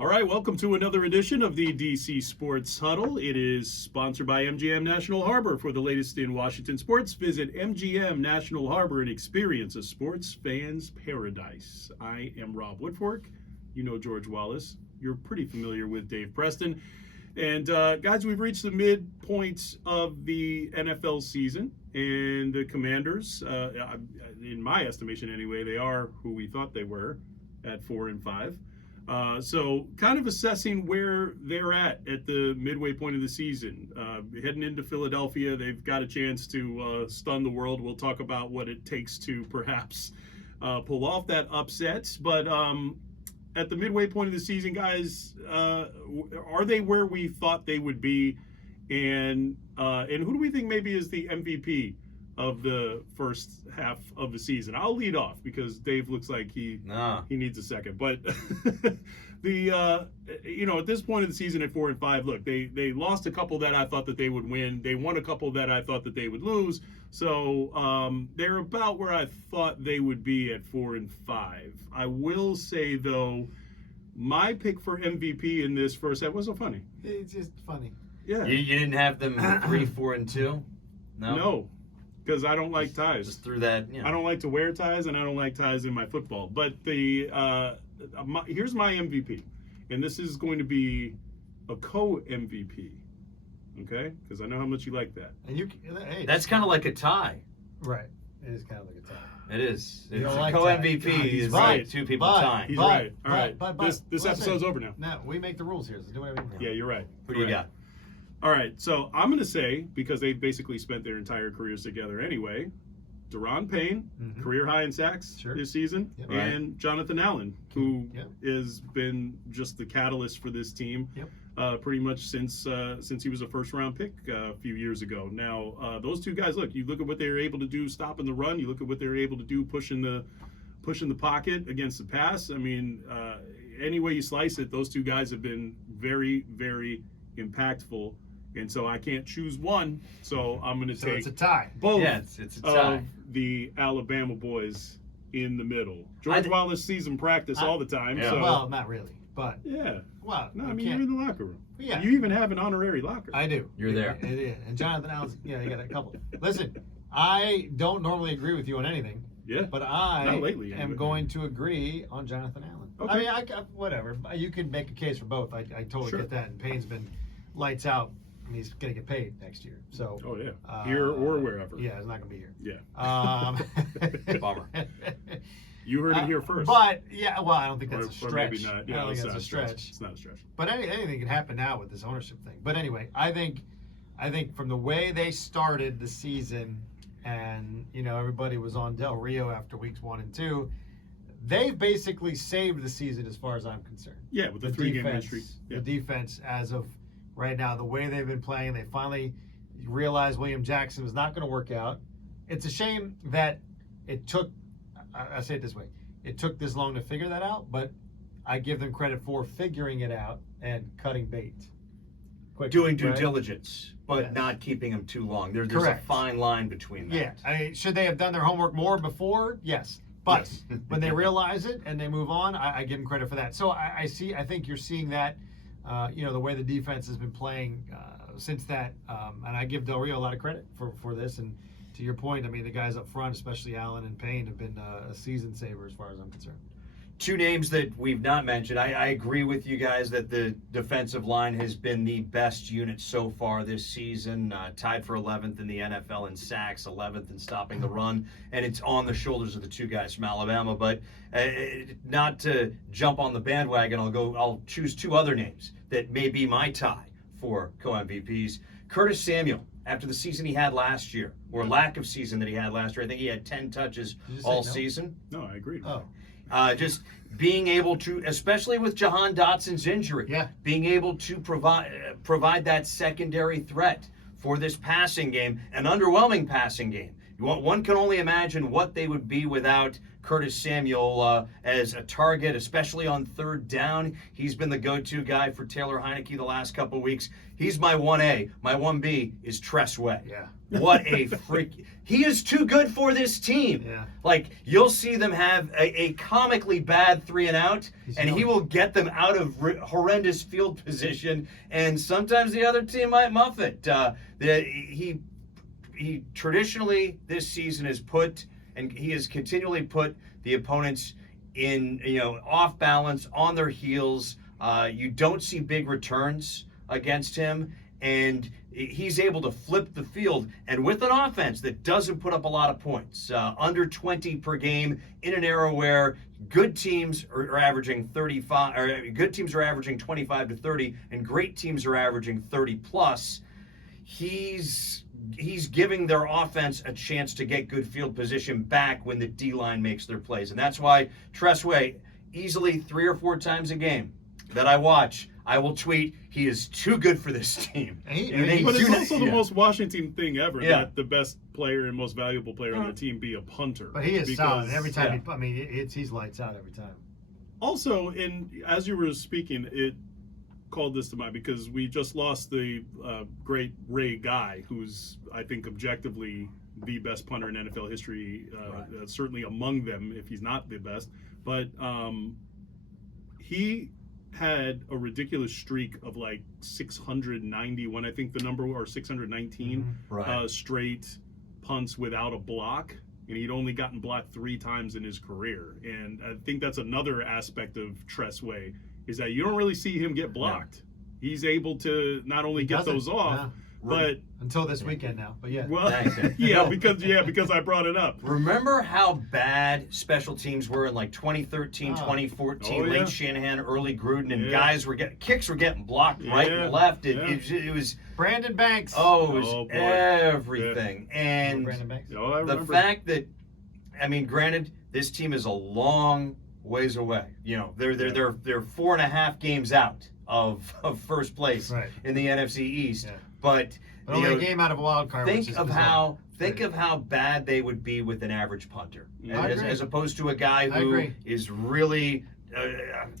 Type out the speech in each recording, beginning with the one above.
All right, welcome to another edition of the DC Sports Huddle. It is sponsored by MGM National Harbor. For the latest in Washington sports, visit MGM National Harbor and experience a sports fan's paradise. I am Rob Woodfork. You know George Wallace. You're pretty familiar with Dave Preston. And guys, we've reached the midpoint of the NFL season, and the Commanders, in my estimation anyway, they are who we thought they were at 4-5. So kind of assessing where they're at the midway point of the season. Heading into Philadelphia, they've got a chance to stun the world. We'll talk about what it takes to perhaps pull off that upset. But at the midway point of the season, guys, are they where we thought they would be? And who do we think maybe is the MVP of the first half of the season? I'll lead off because Dave looks like he needs a second. But at this point of the season at 4-5, look, they lost a couple that I thought that they would win. They won a couple that I thought that they would lose. So they're about where I thought they would be at 4-5. I will say though, my pick for MVP in this first half wasn't funny. It's just funny. Yeah. You didn't have them 3, 4, and 2? No. Because I don't like ties. Just threw that. I don't like to wear ties, and I don't like ties in my football. But here's my MVP, and this is going to be a co-MVP, okay? Because I know how much you like that. And that's kind of like a tie. Right. It is kind of like a tie. It is. You It's don't a like co-MVP ties. is Right. like two people But- tying. He's right. All right. But this listen, episode's over now. No, we make the rules here, so do whatever you want. Yeah, you're right. Who do you got? All right, so I'm going to say, because they basically spent their entire careers together anyway, Daron Payne, career high in sacks this season, Yep. and Jonathan Allen, who has been just the catalyst for this team pretty much since he was a first-round pick a few years ago. Now, those two guys, you look at what they were able to do stopping the run, you look at what they were able to do pushing the pocket against the pass. I mean, any way you slice it, those two guys have been very, very impactful. And so I can't choose one, so I'm going to take it's a tie. both it's a tie. of the Alabama boys in the middle. George Wallace sees them practice all the time. Yeah. So, Well, not really, but well, no, I mean, can't- you're in the locker room. Yeah. You even have an honorary locker. I do. You're there. And Jonathan Allen's, you got a couple. Listen, I don't normally agree with you on anything. Yeah. But I Not lately, am anyway. going to agree on Jonathan Allen. Okay. I mean, whatever. You could make a case for both. I totally get that. And Payne's been lights out. And he's going to get paid next year. So. Oh yeah. Here or wherever. Yeah, he's not going to be here. Yeah. Bummer. You heard it here first. But well, I don't think that's a Or stretch. maybe not. Yeah, I don't think it's that's not a stretch. It's not a stretch. But anything can happen now with this ownership thing. But anyway, I think from the way they started the season, and everybody was on Del Rio after weeks 1 and 2, they've basically saved the season as far as I'm concerned. Yeah, with the 3-game win defense, streak. Yeah. The defense, as of right now, the way they've been playing, they finally realized William Jackson was not going to work out. It's a shame that it took. I say it this way: it took this long to figure that out, but I give them credit for figuring it out and cutting bait. Quickly, Doing due right? diligence, but not keeping them too long. There's a fine line between that. Yeah, I mean, should they have done their homework more before? Yes. But when they realize it and they move on, I give them credit for that. So I think you're seeing that, the way the defense has been playing since that. And I give Del Rio a lot of credit for this. And to your point, I mean, the guys up front, especially Allen and Payne, have been a season saver as far as I'm concerned. Two names that we've not mentioned. I agree with you guys that the defensive line has been the best unit so far this season, tied for 11th in the NFL in sacks, 11th in stopping the run, and it's on the shoulders of the two guys from Alabama. But not to jump on the bandwagon, I'll choose two other names that may be my tie for co-MVPs. Curtis Samuel, after the season he had last year, or lack of season that he had last year, I think he had 10 touches all season. No, I agree. Oh. Just being able to, especially with Jahan Dotson's injury, being able to provide that secondary threat for this passing game, an underwhelming passing game. One can only imagine what they would be without Curtis Samuel as a target, especially on third down. He's been the go-to guy for Taylor Heineke the last couple of weeks. He's my 1A. My 1B is Tress Way. Yeah. What a freak. He is too good for this team. Yeah. Like, you'll see them have a comically bad 3-and-out, and he will get them out of horrendous field position, and sometimes the other team might muff it. He traditionally this season has put, and he has continually put the opponents in, off balance, on their heels. You don't see big returns against him, and he's able to flip the field, and with an offense that doesn't put up a lot of points, under 20 per game, in an era where good teams are averaging 35, or good teams are averaging 25 to 30, and great teams are averaging 30 plus. He's giving their offense a chance to get good field position back when the D-line makes their plays, and that's why Tress Way, easily 3 or 4 times a game that I watch, I will tweet, he is too good for this team. But it's also the most Washington thing ever, that the best player and most valuable player on the team be a punter. But he is solid every time. He's lights out every time. Also, as you were speaking, it called this to mind because we just lost the great Ray Guy, who's, I think, objectively the best punter in NFL history, certainly among them, if he's not the best. But he had a ridiculous streak of like 691, I think the number, or 619 straight punts without a block, and he'd only gotten blocked 3 times in his career. And I think that's another aspect of Tress Way, is that you don't really see him get blocked. He's able to not only get those off, but until this weekend now. But because I brought it up. Remember how bad special teams were in like 2013, 2014, late Shanahan, early Gruden, and guys were getting blocked right and left. It was Brandon Banks. Oh, it was everything. And Brandon Banks. The fact that, I mean, granted, this team is a long ways away. They're 4.5 games out of first place in the NFC East. Yeah. But only a game out of a wild card. Think of how bad they would be with an average punter, as opposed to a guy who is really,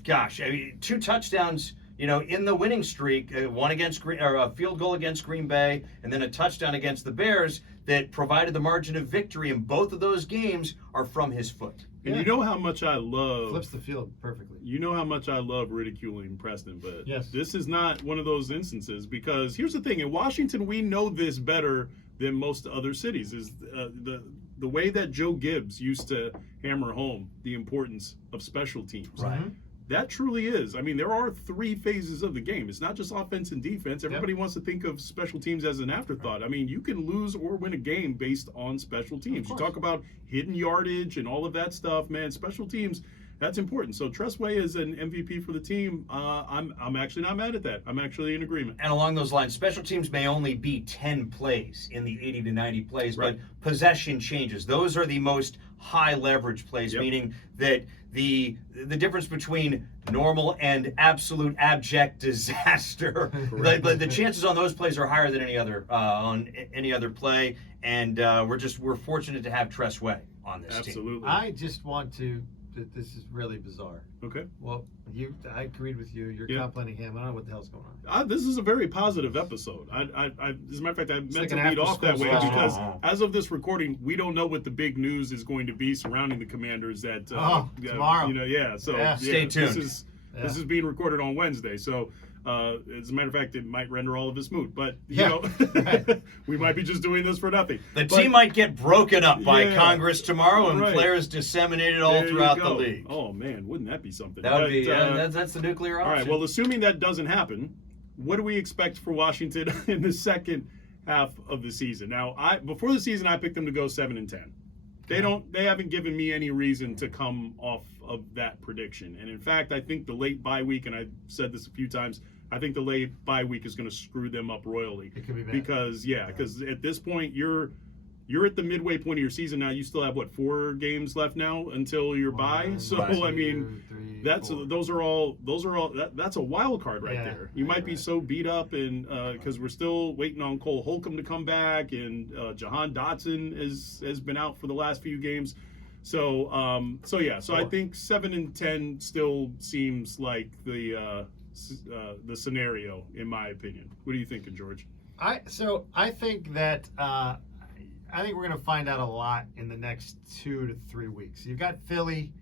2 touchdowns. In the winning streak, one against a field goal against Green Bay, and then a touchdown against the Bears that provided the margin of victory in both of those games are from his foot. And you know how much I love... Flips the field perfectly. You know how much I love ridiculing Preston, but this is not one of those instances, because here's the thing. In Washington, we know this better than most other cities, is the way that Joe Gibbs used to hammer home the importance of special teams. Right. That truly is. I mean, there are 3 phases of the game. It's not just offense and defense. Everybody wants to think of special teams as an afterthought. I mean, you can lose or win a game based on special teams. You talk about hidden yardage and all of that stuff, man. Special teams, that's important. So Tress Way is an MVP for the team. I'm actually not mad at that. I'm actually in agreement. And along those lines, special teams may only be 10 plays in the 80 to 90 plays, but possession changes. Those are the most high leverage plays, meaning that the difference between normal and absolute abject disaster, the chances on those plays are higher than any other play, and we're fortunate to have Tress Way on this team. Absolutely. I just want to. This is really bizarre. Okay. Well, I agreed with you. You're complimenting him. I don't know what the hell's going on. This is a very positive episode. As a matter of fact, I meant to lead off that way because as of this recording, we don't know what the big news is going to be surrounding the Commanders that tomorrow. Stay tuned. This is being recorded on Wednesday, so. As a matter of fact, it might render all of this moot, but we might be just doing this for nothing. The team might get broken up by Congress tomorrow, and players disseminated all throughout the league. Oh man, wouldn't that be something? That would be. That's the nuclear option. All right. Well, assuming that doesn't happen, what do we expect for Washington in the second half of the season? Now, before the season, I picked them to go 7-10. They haven't given me any reason to come off of that prediction. And in fact, I think the late bye week, and I've said this a few times, I think the late bye week is going to screw them up royally. It could be bad. Because at this point, you're at the midway point of your season now. You still have 4 games left now until your bye. So I mean, that's a wild card right there. You might be so beat up, and because we're still waiting on Cole Holcomb to come back, and Jahan Dotson has been out for the last few games. So I think 7-10 still seems like the scenario, in my opinion. What are you thinking, George? I think that I think we're going to find out a lot in the next 2 to 3 weeks. You've got Philly,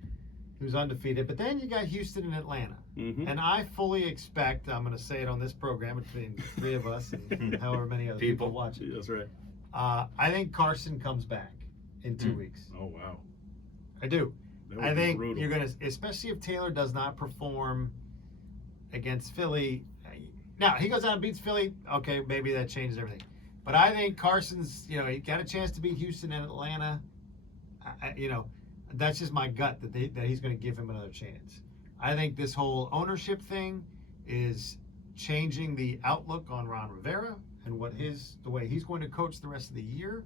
who's undefeated, but then you got Houston and Atlanta. Mm-hmm. And I fully expect, I'm going to say it on this program between the 3 of us and however many other people watch it. That's right. I think Carson comes back in 2 weeks. Oh, wow. I do. That would I be think brutal. you're going to, especially if Taylor does not perform against Philly. Now, he goes out and beats Philly. Okay, maybe that changes everything. But I think Carson's, he got a chance to beat Houston and Atlanta. That's just my gut that he's going to give him another chance. I think this whole ownership thing is changing the outlook on Ron Rivera and the way he's going to coach the rest of the year.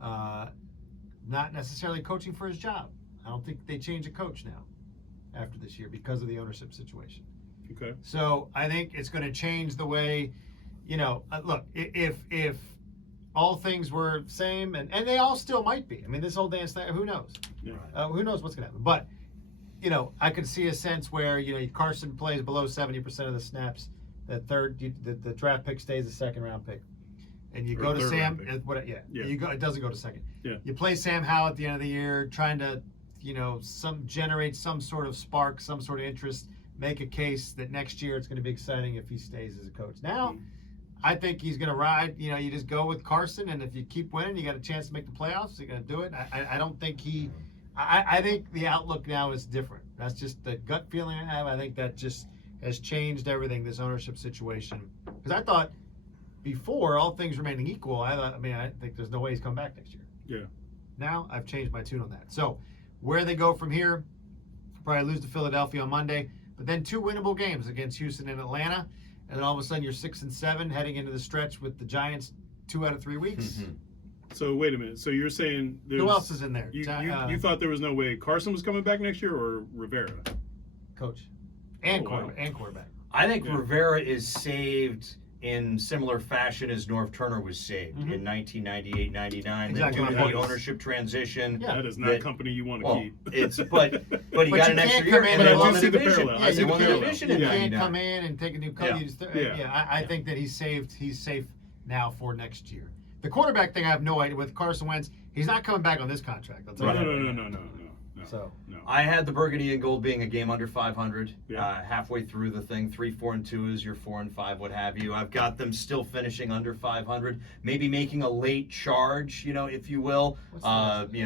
Not necessarily coaching for his job. I don't think they change a coach now after this year because of the ownership situation. Okay. So I think it's going to change the way, look, if all things were the same, and they all still might be. I mean, this whole dance thing, who knows? Yeah. Who knows what's going to happen? But, I could see a sense where, Carson plays below 70% of the snaps. The draft pick stays the second round pick. And you Or go to third Sam, round pick. Yeah. it doesn't go to second. Yeah. You play Sam Howell at the end of the year, trying to, generate some sort of spark, some sort of interest, make a case that next year it's going to be exciting if he stays as a coach. Now, I think he's going to ride. You just go with Carson, and if you keep winning, you got a chance to make the playoffs. You're going to do it. I don't think I think the outlook now is different. That's just the gut feeling I have. I think that just has changed everything, this ownership situation. Because I thought before, all things remaining equal, I think there's no way he's coming back next year. Yeah. Now I've changed my tune on that. So where they go from here, probably lose to Philadelphia on Monday, but then 2 winnable games against Houston and Atlanta, and then all of a sudden you're 6-7 heading into the stretch with the Giants 2 out of 3 weeks. Mm-hmm. So wait a minute. So you're saying Who else is in there? You thought there was no way Carson was coming back next year, or Rivera? Coach and Oh, wow. quarterback. I think Rivera is saved in similar fashion as Norv Turner was saved in 1998-99. Exactly. The ownership transition. Yeah. That is not a company you want to keep. It's but he got an extra can't year come in and they and won I the do see the division. parallel. Yeah, They won the division in You can't 99. come in and take a new coach. Yeah. I think that he's saved. He's safe now for next year. The quarterback thing, I have no idea. With Carson Wentz, he's not coming back on this contract. I'll tell you that. No. So No. I had the Burgundy and Gold being a game under 500. Yeah. Halfway through the thing, 3-4-2 is your 4-5, what have you. I've got them still finishing under 500, maybe making a late charge, if you will.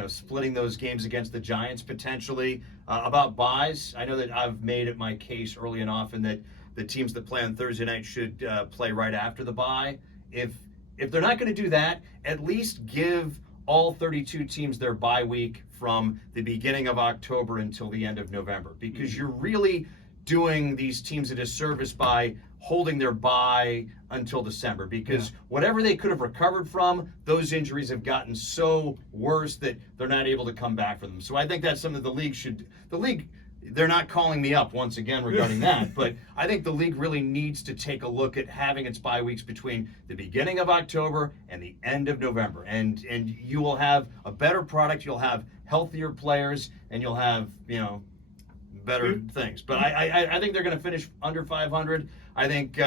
Splitting those games against the Giants potentially. About buys, I know that I've made it my case early and often that the teams that play on Thursday night should play right after the bye. If they're not going to do that, at least give all 32 teams their bye week from the beginning of October until the end of November, because you're really doing these teams a disservice by holding their bye until December, because whatever they could have recovered from, those injuries have gotten so worse that they're not able to come back from them. So I think that's something the league, they're not calling me up once again regarding that, but I think the league really needs to take a look at having its bye weeks between the beginning of October and the end of November. And you will have a better product, you'll have healthier players, and you'll have, better things. But I think they're going to finish under 500. I think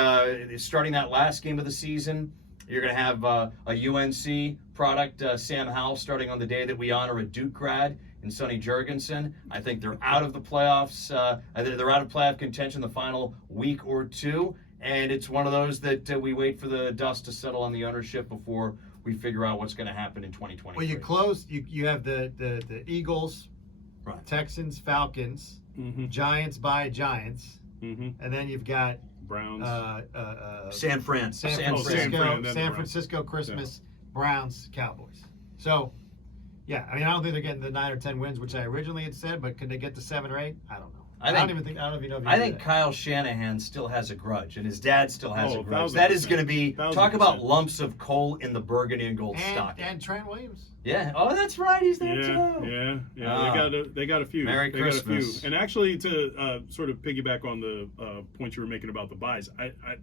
starting that last game of the season, you're going to have a UNC product, Sam Howell, starting on the day that we honor a Duke grad in Sonny Jurgensen. I think they're out of the playoffs. They're out of playoff contention the final week or two, and it's one of those that we wait for the dust to settle on the ownership before we figure out what's going to happen in 2020. Well, you have the Eagles, Right. Texans, Falcons, Giants by Giants, and then you've got Browns. San Francisco, San Francisco Christmas, Browns, Cowboys. So, I don't think they're getting the 9 or 10 wins, which I originally had said, but could they get to 7 or 8? I don't know. I don't even know if you I do think that. Kyle Shanahan still has a grudge, and his dad still has a grudge. 1,000%. That is going to be, 1,000%. talk about lumps of coal in the Burgundy and Gold stock. And Trent Williams. Yeah. Oh, that's right. He's there too. Yeah. They got a few. Merry they Christmas. Got a few. And actually, to sort of piggyback on the point you were making about the buys,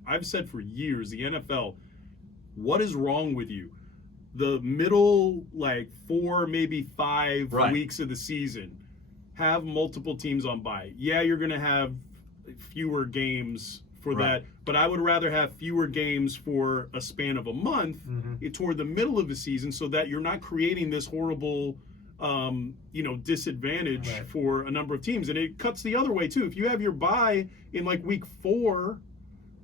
I've said for years, the NFL, what is wrong with you? the middle, like 4, maybe 5 Right. weeks of the season, have multiple teams on bye. Yeah, you're going to have fewer games for Right. that, but I would rather have fewer games for a span of a month toward the middle of the season, so that you're not creating this horrible disadvantage Right. for a number of teams. And it cuts the other way too. If you have your bye in like week 4,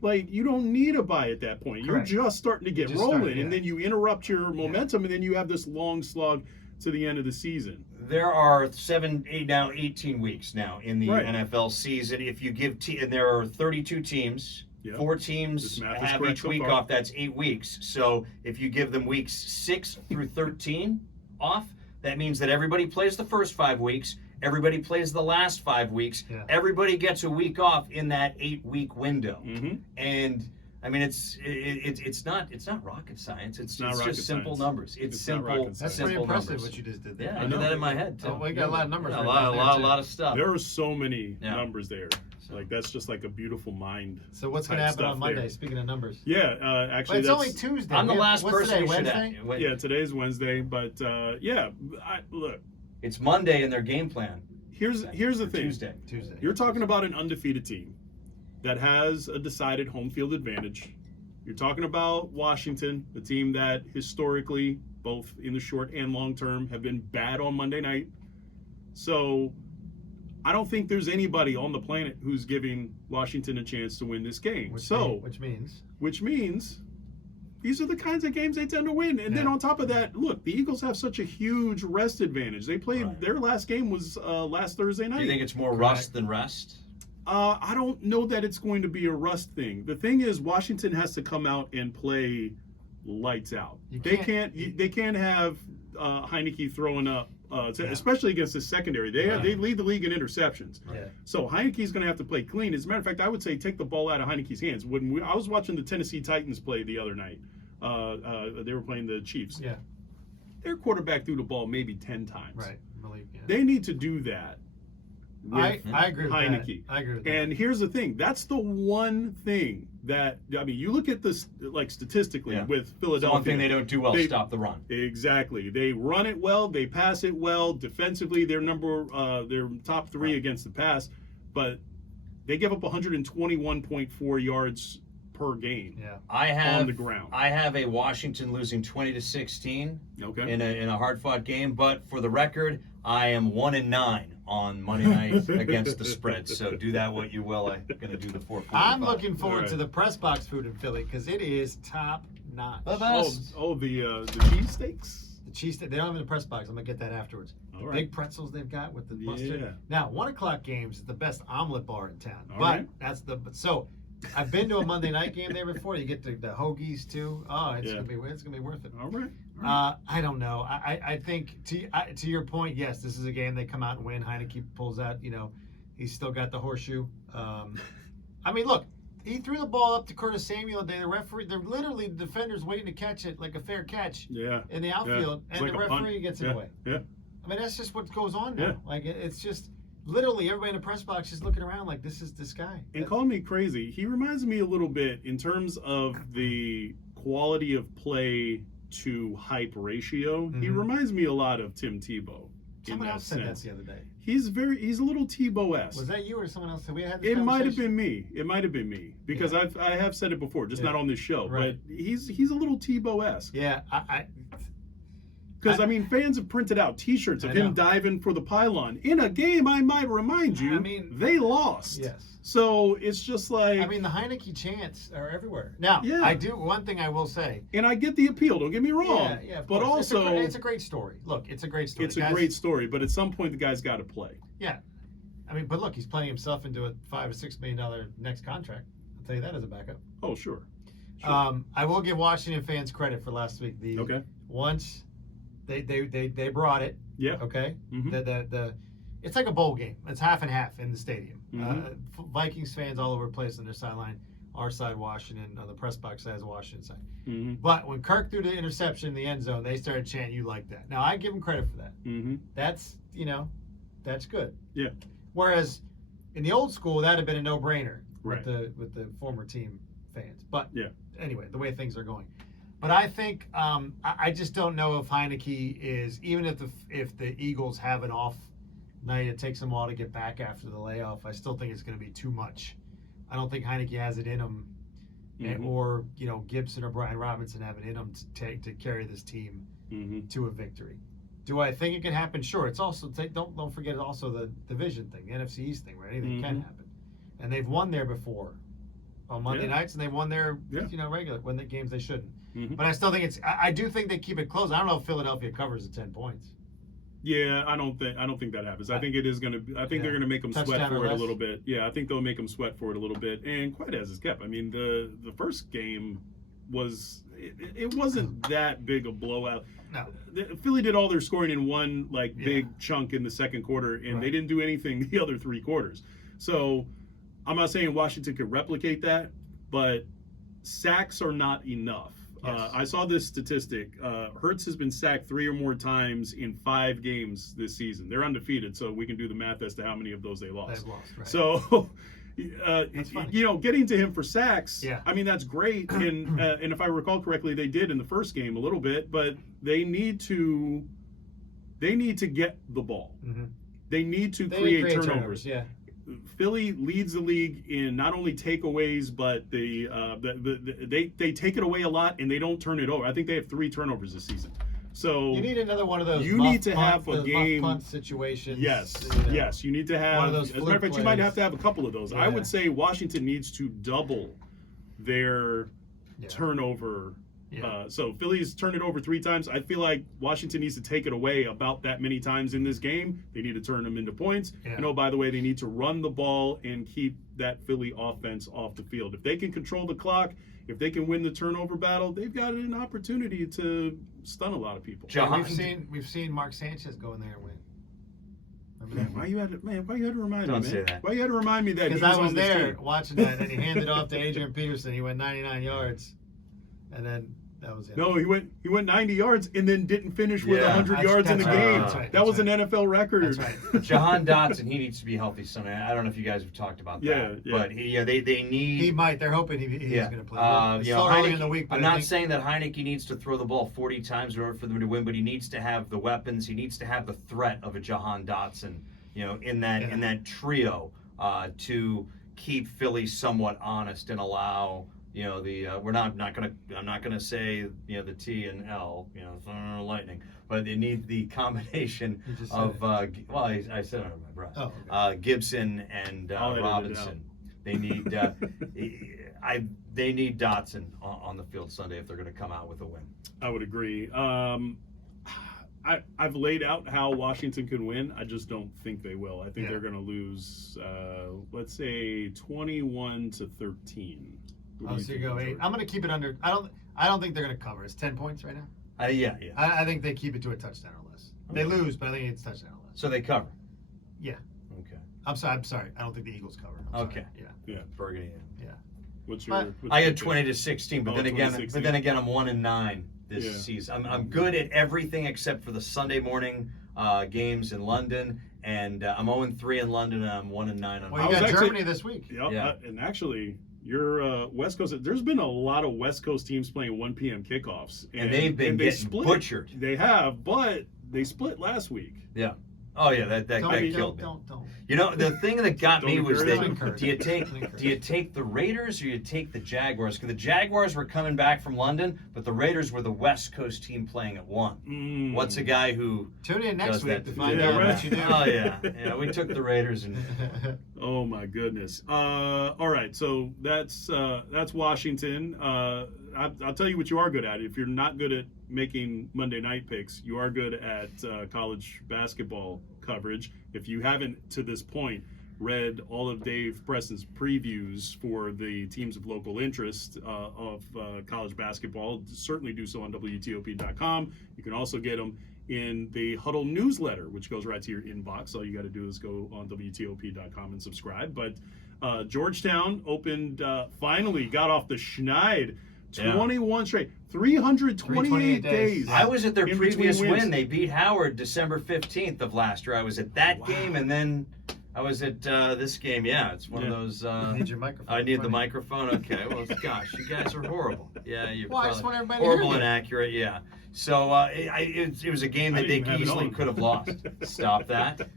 like you don't need a bye at that point. Correct. You're just starting to get just rolling, started, and then you interrupt your momentum, and then you have this long slog to the end of the season. There are 18 weeks now in the Right. NFL season. If you give and there are 32 teams. Yep. 4 teams This math is have correct each so week far. off. That's 8 weeks. So if you give them weeks 6 through 13 off, that means that everybody plays the first 5 weeks. Everybody plays the last 5 weeks. Yeah. Everybody gets a week off in that 8-week window. Mm-hmm. And I mean, it's not rocket science. It's not just rocket simple science. numbers. It's It's not simple. rocket science. That's simple pretty impressive numbers. what you just did there. Yeah, I I did know. that in my head too. Oh, we got a lot of numbers. Yeah, written a down there, lot too. of stuff. There are so many Yeah. numbers there. So- Like that's just like a beautiful mind. So what's type going to happen stuff on Monday? there. Speaking of numbers. Yeah, Well, actually, it's that's only Tuesday. I'm the last What's person today, who should Wednesday? wait. yeah. Today's Wednesday, but look. It's Monday in their game plan. Here's the thing. Tuesday. Tuesday. You're talking about an undefeated team that has a decided home field advantage. You're talking about Washington, a team that historically, both in the short and long term, have been bad on Monday night. So I don't think there's anybody on the planet who's giving Washington a chance to win this game. Which means These are the kinds of games they tend to win. And then Yeah. on top of that, look, the Eagles have such a huge rest advantage. They played Right. their last game was last Thursday night. Do you think it's more Correct. rust than rest? I don't know that it's going to be a rust thing. The thing is, Washington has to come out and play lights out. You They can't- can't have Heineke throwing up, Yeah. especially against the secondary. They Right. they lead the league in interceptions. Yeah. So Heineke's going to have to play clean. As a matter of fact, I would say take the ball out of Heineke's hands. I was watching the Tennessee Titans play the other night, they were playing the Chiefs. Yeah. Their quarterback threw the ball maybe 10 times. Right. Malik, yeah. They need to do that. I with agree with Heineke. that. I agree with that. And here's the thing. That's the one thing that, I mean, you look at this, like, statistically Yeah. with It's the Philadelphia. one thing they don't do well, They- stop the run. Exactly. They run it well. They pass it well. Defensively, they're top 3 Right. against the pass. But they give up 121.4 yards per game yeah. I have on the ground. I have a Washington losing 20-16 Okay. in a hard fought game, but for the record, I am 1-9 on Monday night against the spread. So do that what you will. I'm going to do the 4-4. I'm looking forward Alright. to the press box food in Philly because it is top notch. The Oh, best. the cheesesteaks? The cheese, they don't have it in the press box. I'm gonna get that afterwards. The All right. big pretzels they've got with the mustard. Yeah. Now, 1:00 games is the best omelet bar in town. All but right. that's so. I've been to a Monday night game there before. You get the hoagies too. Oh, it's Yeah. gonna be worth it. All right. I don't know. I think to your point, yes, this is a game they come out and win. Heineke pulls out. He's still got the horseshoe. I mean, look, he threw the ball up to Curtis Samuel today. The referee, they're literally the defenders waiting to catch it like a fair catch Yeah. in the Yeah. outfield, It's and like the a punt. referee gets it Yeah. away. Yeah. I mean, that's just what goes on now. Yeah. Like it's just literally everybody in the press box is looking around like this is this guy. And call me crazy. He reminds me a little bit in terms of the quality of play to hype ratio. He Mhm. reminds me a lot of Tim Tebow. Someone in that else said that sense. the other day. He's a little Tebow-esque. Was that you or someone else? We had this It might have conversation? been me. It might have been me because Yeah. I have said it before, just Yeah. not on this show. Right. But he's a little Tebow-esque. Yeah, Because I mean, fans have printed out T-shirts of I him know. diving for the pylon in a game. I might remind you, I mean, they lost. yes. So it's just like, I mean, the Heineke chants are everywhere. Now, Yeah. I do one thing I will say. and I get the appeal. Don't get me wrong. Yeah, of but course. also, it's a great story. Look, it's a great story. it's a Guys- great story. But at some point, the guy's got to play. Yeah, I mean, but look, he's playing himself into a $5 or $6 million next contract. I'll tell you that as a backup. Oh, sure. I will give Washington fans credit for last week. Okay. Once they brought it. Yeah. Okay. Mhm. The it's like a bowl game. It's half and half in the stadium. Mhm. Vikings fans all over the place on their sideline. Our side, Washington. On the press box side is Washington side. Mm-hmm. But when Kirk threw the interception in the end zone, they started chanting, "You like that?" Now I give him credit for that. Mm-hmm. That's that's good. Yeah. Whereas in the old school, that'd have been a no-brainer Right. with the former team fans. But Yeah. anyway, the way things are going. But I think I just don't know if Heineke is, even if the Eagles have an off night, it takes them all to get back after the layoff. I still think it's going to be too much. I don't think Heineke has it in him, or Gibson or Brian Robinson have it in them to carry this team to a victory. Do I think it can happen? Sure. It's also don't forget also the division thing, the NFC East thing, where anything can happen, and they've won there before on Monday nights, and they've won their when the games they shouldn't. But I still think I do think they keep it close. I don't know if Philadelphia covers the 10 points. Yeah, I don't think that happens. I think it is going to. I think they're going to make them sweat for it a little bit. Yeah, I think they'll make them sweat for it a little bit. And quite as is kept. I mean, the first game was it wasn't that big a blowout. No, Philly did all their scoring in one big chunk in the second quarter, and they didn't do anything the other 3 quarters. So I'm not saying Washington could replicate that, but sacks are not enough. Yes. I saw this statistic. Hurts has been sacked 3 or more times in 5 games this season. They're undefeated, so we can do the math as to how many of those they lost. They've lost, right. So, getting to him for sacks, I mean, that's great. And if I recall correctly, they did in the first game a little bit, but they need to get the ball. They need to create turnovers. Yeah. Philly leads the league in not only takeaways, but they take it away a lot and they don't turn it over. I think they have 3 turnovers this season. So you need another one of those. You need to have a game punt situations. Yes. You need to have one of those. As a matter of fact, you might have to have a couple of those. I would say Washington needs to double their turnover. So Philly's turned it over 3 times. I feel like Washington needs to take it away about that many times in this game. They need to turn them into points. And by the way, they need to run the ball and keep that Philly offense off the field. If they can control the clock, if they can win the turnover battle, they've got an opportunity to stun a lot of people. We've seen Mark Sanchez go in there and win. Why you had to remind Don't me, say man? that. Why you had to remind me that? Because I was there watching that, and then he handed off to Adrian Peterson. He went 99 yards, and then that was it. No, he went 90 yards and then didn't finish with 100 yards in the game. That was an NFL record. That's right. Jahan Dotson, he needs to be healthy Sunday. I don't know if you guys have talked about that. But they need. He might. They're hoping he's going to play. It's still early in the week. But I'm not saying that Heineke needs to throw the ball 40 times in order for them to win, but he needs to have the weapons. He needs to have the threat of a Jahan Dotson, in that trio to keep Philly somewhat honest and allow. I'm not gonna say the T and L, lightning, but they need the combination of I said it under my breath. Oh, okay. Gibson and Robinson. They need they need Dotson on the field Sunday if they're going to come out with a win. I would agree. I've laid out how Washington can win. I just don't think they will. I think they're going to lose. Let's say 21-13. So you go 8. I'm going to keep it under. I don't think they're going to cover. It's 10 points right now. I think they keep it to a touchdown or less. They lose, but I think it's touchdown or less. So they cover. Yeah. Okay. I'm sorry. I don't think the Eagles cover. Okay. Yeah. Burgundy. Yeah. What's your I had 20-16, but then again, 20-16. I'm 1-9 this season. I'm good at everything except for the Sunday morning games in London, and I'm 0-3 in London, and I'm 1-9 on. Well, you got Germany this week. And actually, your West Coast. There's been a lot of West Coast teams playing 1 p.m. kickoffs, and they've been getting butchered. They have, but they split last week. Yeah. Oh yeah, that killed me. Don't. The thing that got me was that do you take the Raiders or you take the Jaguars? Because the Jaguars were coming back from London, but the Raiders were the West Coast team playing at 1. What's a guy who tune in next week to find out what you do? Oh yeah, we took the Raiders and. Oh my goodness. All right, so that's Washington. I'll tell you what you are good at. If you're not good at making Monday night picks, you are good at college basketball coverage. If you haven't to this point read all of Dave Preston's previews for the teams of local interest of college basketball, certainly do so on WTOP.com. You can also get them in the Huddle newsletter, which goes right to your inbox. All you got to do is go on WTOP.com and subscribe. But Georgetown opened, finally got off the schneid. 21 straight, 328 days. I was at their previous win. They beat Howard December 15th of last year. I was at that game, and then I was at this game. Yeah, it's one of those. You need your microphone. I need the Funny. microphone. Okay. Well, gosh, you guys are horrible. Yeah, you're Well, I just want everybody to horrible hear and you. accurate. Yeah. So it was a game I that they didn't have it easily on. could have lost. Stop that. Game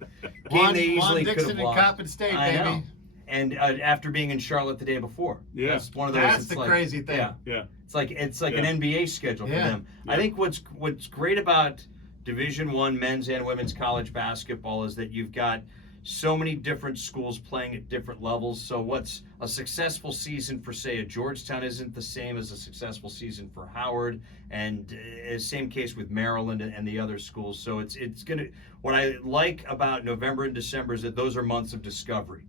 Juan they easily could Dixon have and lost. Coppin State, I baby. know. And after being in Charlotte the day before. Yeah. That's one of those. That's it's the like, crazy thing. Yeah. Yeah. It's like Yeah. an NBA schedule for Yeah. them. Yeah. I think what's great about Division I men's and women's college basketball is that you've got so many different schools playing at different levels. So what's a successful season for, say, a Georgetown isn't the same as a successful season for Howard, and same case with Maryland and the other schools. So it's gonna. What I like about November and December is that those are months of discovery.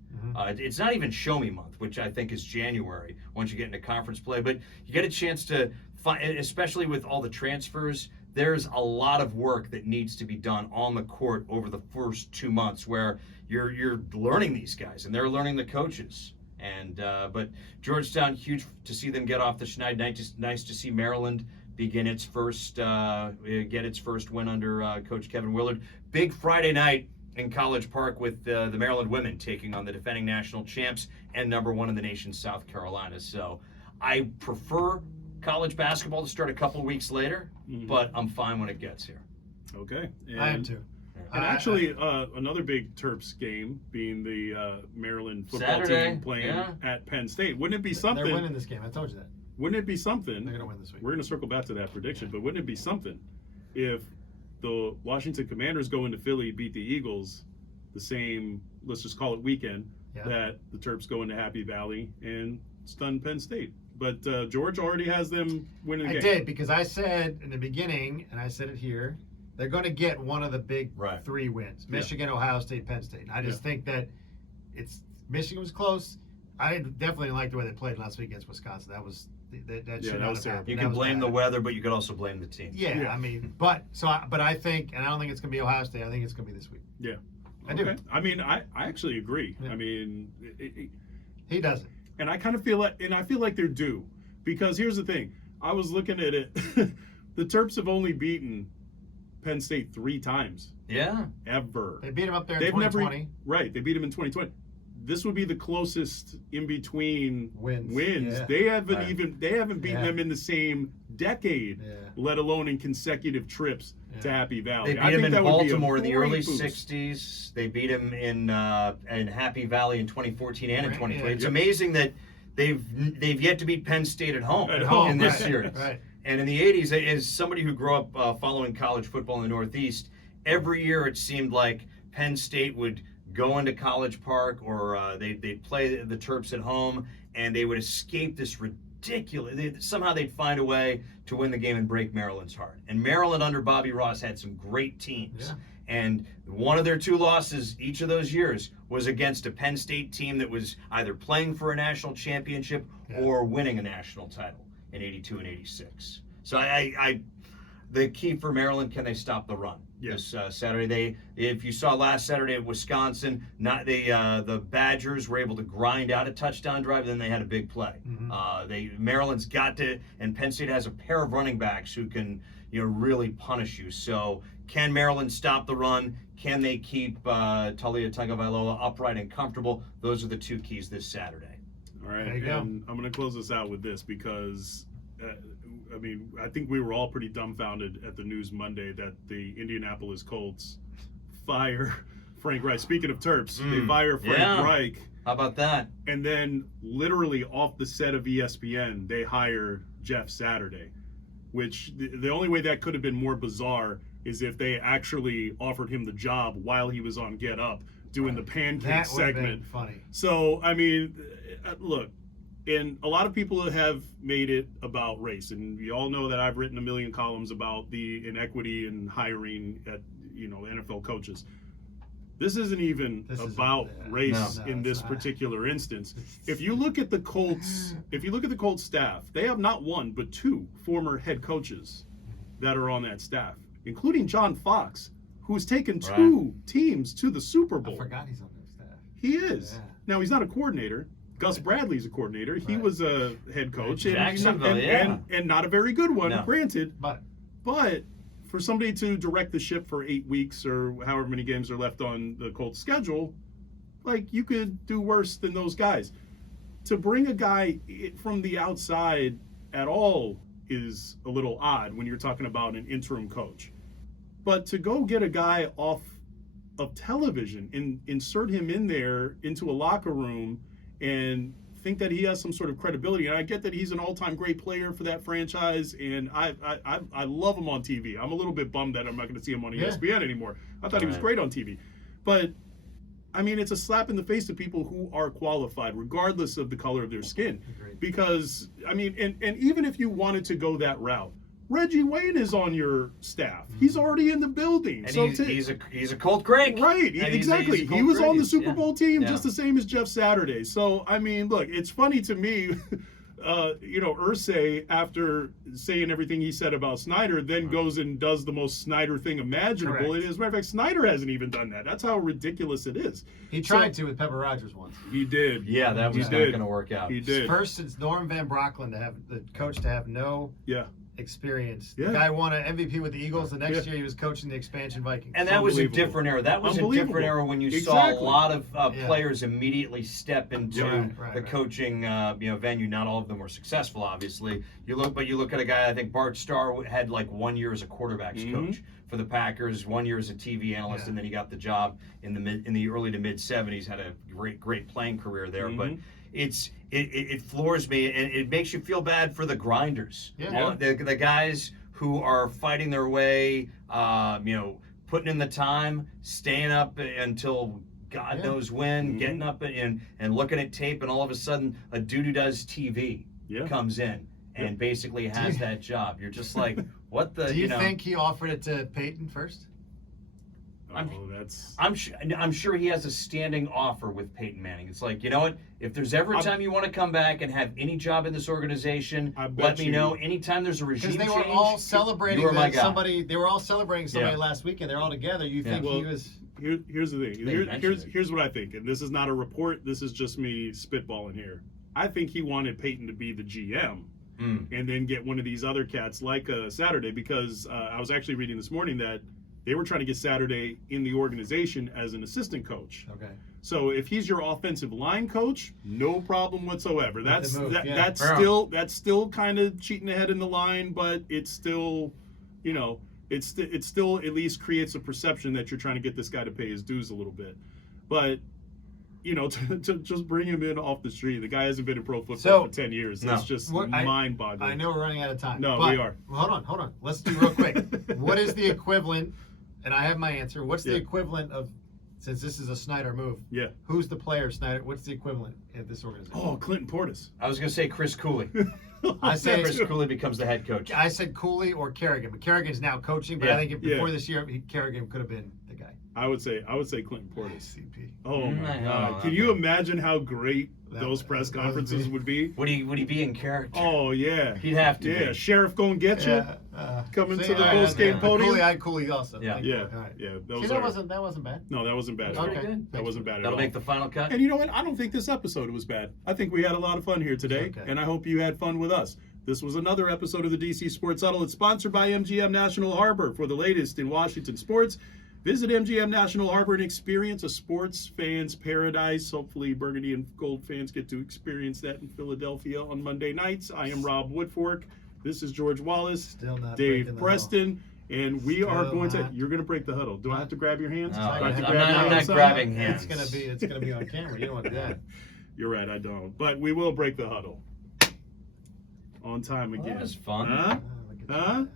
It's not even show me month, which I think is January once you get into conference play, but you get a chance to find, especially with all the transfers. There's a lot of work that needs to be done on the court over the first 2 months where you're learning these guys and they're learning the coaches. And but Georgetown, huge to see them get off the schneid. Nice to see Maryland begin its first get its first win under Coach Kevin Willard. Big Friday night in College Park with the Maryland women taking on the defending national champs and #1 in the nation, South Carolina. So I prefer college basketball to start a couple weeks later, but I'm fine when it gets here. Okay. I am too. And actually, another big Terps game being the Maryland football Saturday, team playing yeah. at Penn State. Wouldn't it be something? They're winning this game. I told you that. Wouldn't it be something? They're going to win this week. We're going to circle back to that prediction, but wouldn't it be something if the Washington Commanders go into Philly, beat the Eagles the same, let's just call it weekend, that the Terps go into Happy Valley and stun Penn State? But George already has them winning the I game. did, because I said in the beginning, and I said it here, they're going to get one of the big Right. 3 wins. Michigan, Ohio State, Penn State. I just think that Michigan was close. I definitely like the way they played last week against Wisconsin. That was that should that not was have terrible. happened. You That can was blame bad. the weather, but you could also blame the team. Yeah, Yeah. I mean, but I think, and I don't think it's going to be Ohio State. I think it's going to be this week. Yeah. I do. I mean, I actually agree. Yeah. I mean, He doesn't. and I kind of feel like they're due, because here's the thing. I was looking at it. The Terps have only beaten Penn State 3 times Yeah. ever. They beat him up there in They've 2020. right. They beat him in 2020. This would be the closest in between Wins. Yeah. They haven't Right. beaten Yeah. them in the same decade, Yeah. let alone in consecutive trips to Yeah. Happy Valley. They I beat him think in that would be a Baltimore in the great early boost. 60s. They beat him in Happy Valley in 2014 and in Right, 2020. yeah. It's amazing that they've yet to beat Penn State at home, At home, in this right, series. right. And in the 80s, as somebody who grew up following college football in the Northeast, every year it seemed like Penn State would go into College Park, or they'd play the Terps at home, and they would escape this ridiculous. Somehow they'd find a way to win the game and break Maryland's heart. And Maryland under Bobby Ross had some great teams. Yeah. And one of their 2 losses each of those years was against a Penn State team that was either playing for a national championship or winning a national title in 82 and 86. So the key for Maryland, can they stop the run? Yes. This Saturday, if you saw last Saturday at Wisconsin, the Badgers were able to grind out a touchdown drive, then they had a big play. Maryland's got to, and Penn State has a pair of running backs who can really punish you. So can Maryland stop the run? Can they keep Talia Tagovailoa upright and comfortable? Those are the 2 keys this Saturday. All right, There you go. and I'm going to close this out with this, because I think we were all pretty dumbfounded at the news Monday that the Indianapolis Colts fire Frank Reich. Speaking of Terps, they fire Frank Reich, How about that? and then literally off the set of ESPN, they hire Jeff Saturday, which the only way that could have been more bizarre is if they actually offered him the job while he was on Get Up doing the pancake That would have been segment. funny. So, I mean, look, and a lot of people have made it about race, and you all know that I've written a million columns about the inequity in hiring at NFL coaches. This isn't even about race No, in it's this not. particular instance. If you look at the Colts, staff, they have not 1 but 2 former head coaches that are on that staff, including John Fox, who's taken 2 teams to the Super Bowl. I forgot he's on their staff. He is. Yeah. Now, he's not a coordinator. Gus Bradley's a coordinator. He Right. was a head coach, and, Jacksonville, and not a very good one, No. granted. But But for somebody to direct the ship for 8 weeks or however many games are left on the Colts schedule, like you could do worse than those guys. To bring a guy from the outside at all is a little odd when you're talking about an interim coach. But to go get a guy off of television and insert him in there into a locker room and think that he has some sort of credibility, and I get that he's an all-time great player for that franchise, and I love him on TV. I'm a little bit bummed that I'm not going to see him on ESPN anymore. I thought he was great on TV. But I mean, it's a slap in the face to people who are qualified, regardless of the color of their skin. Agreed. Because, I mean, and even if you wanted to go that route, Reggie Wayne is on your staff. He's already in the building. And so he's a Colt Craig. Right, And exactly. he's a He Colt was on the Craig. Super Bowl team Yeah. just the same as Jeff Saturday. So, I mean, look, it's funny to me, Irsay, after saying everything he said about Snyder, then goes and does the most Snyder thing imaginable. Correct. And as a matter of fact, Snyder hasn't even done that. That's how ridiculous it is. He tried to with Pepper Rogers once. He did. Yeah, that He was not did. going to work out. He did. First since Norm Van Brocklin to have the coach to have no Yeah. experience. Yeah. The guy won an MVP with the Eagles. The next Yeah. year he was coaching the expansion Vikings. And that was a Unbelievable. different era. That was a Unbelievable. different era when you saw Exactly. a lot of Yeah. players immediately step into Right, the right. coaching venue. Not all of them were successful, obviously. You look at a guy. I think Bart Starr had like 1 year as a quarterbacks coach for the Packers, 1 year as a TV analyst, and then he got the job in the early to mid '70s. Had a great playing career there, but. It floors me, and it makes you feel bad for the grinders. Yeah. The guys who are fighting their way, putting in the time, staying up until God knows when, getting up and looking at tape, and all of a sudden a dude who does TV comes in and basically has that job. You're just like, what the? Do you think he offered it to Peyton first? I'm sure he has a standing offer with Peyton Manning. It's like, you know what? If there's ever a time you want to come back and have any job in this organization, let me know. Anytime there's a regime Because change, they were all celebrating you are my guy. somebody. They were all celebrating somebody last weekend. They're all together. You think he was? Here's the thing. Here's what I think, and this is not a report. This is just me spitballing here. I think he wanted Peyton to be the GM. And then get one of these other cats like Saturday, because I was actually reading this morning that they were trying to get Saturday in the organization as an assistant coach. Okay. So if he's your offensive line coach, no problem whatsoever. That's still kind of cheating ahead in the line, but it's still, it still at least creates a perception that you're trying to get this guy to pay his dues a little bit. But to just bring him in off the street, the guy hasn't been in pro football for 10 years. It's just mind-boggling. I know we're running out of time. No, but, we are. Hold on. Let's do real quick. What is the equivalent? And I have my answer. What's the equivalent of, since this is a Snyder move? Yeah. Who's the player, Snyder? What's the equivalent at this organization? Oh, Clinton Portis. I was going to say Chris Cooley. I say Chris Cooley becomes the head coach. I said Cooley or Kerrigan, but Kerrigan's now coaching. But I think before this year, Kerrigan could have been the guy. I would say Clinton Portis. CP. Oh my God! Can you imagine how great those press conferences would be? Would he be in character? Oh yeah, he'd have to. Yeah, sheriff gonna get you. Coming to the post-game podium. Cooley, I had Cooley also. Yeah. That wasn't bad. No, that wasn't bad. Okay. That wasn't bad at all. That'll make the final cut. And you know what? I don't think this episode was bad. I think we had a lot of fun here today, and I hope you had fun with us. This was another episode of the DC Sports Huddle. It's sponsored by MGM National Harbor. For the latest in Washington sports, visit MGM National Harbor and experience a sports fan's paradise. Hopefully, Burgundy and Gold fans get to experience that in Philadelphia on Monday nights. I am Rob Woodfork. This is George Wallace. Still not Dave Preston. And we are going to. You're going to break the huddle. Do I have to grab your hands? I'm not grabbing hands. It's gonna be on camera. You don't want to do that. You're right. I don't. But we will break the huddle. On time again. That was fun. Huh? That's